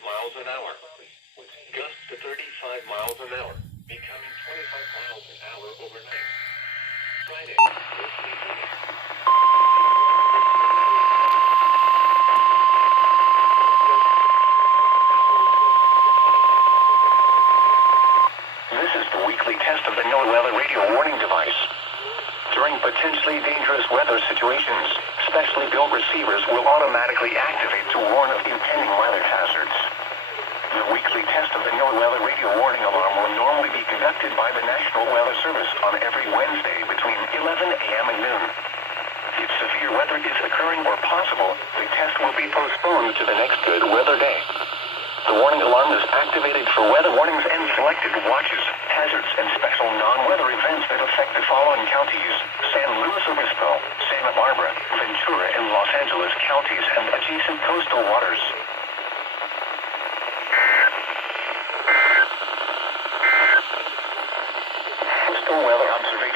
miles an hour, with gusts to 35 miles an hour, becoming 25 miles an hour overnight. Friday, This is the weekly test of the NOAA weather radio warning device. During potentially dangerous weather situations, specially built receivers will automatically activate to warn of impending weather hazards. The weekly test of the NOAA weather radio warning alarm will normally be conducted by the National Weather Service on every Wednesday between 11 a.m. and noon. If severe weather is occurring or possible, the test will be postponed to the next good weather day. The warning alarm is activated for weather warnings and selected watches, hazards, and special non-weather events that affect the following counties: San Luis Obispo, Santa Barbara, Ventura, and Los Angeles counties and adjacent coastal waters. Coastal weather observation.